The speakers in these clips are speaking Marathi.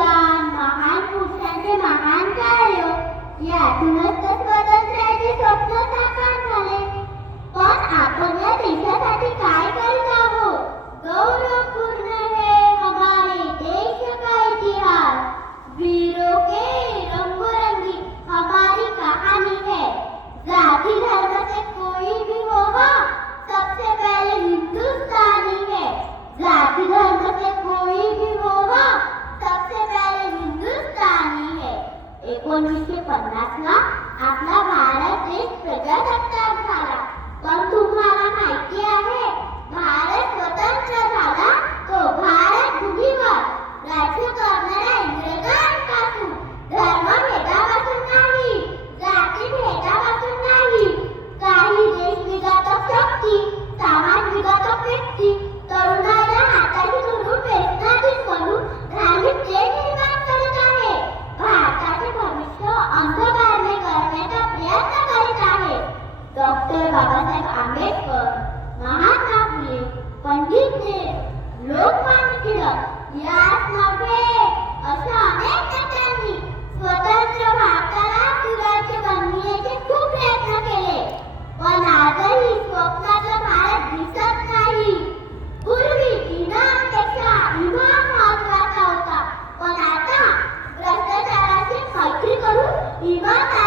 महान पुरुषांचे महान कार्य यातूनच याच नव्हे अशा अनेक स्वतंत्र भारताला सुराज्य खूप प्रयत्न केले. पण आजही स्वप्नाचा भारत दिसत नाही. पूर्वी इनामपेक्षा विभाग महत्त्वाचा होता. पण आता भ्रष्टाचाराची खात्री करून विभाग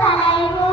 തലയിൽ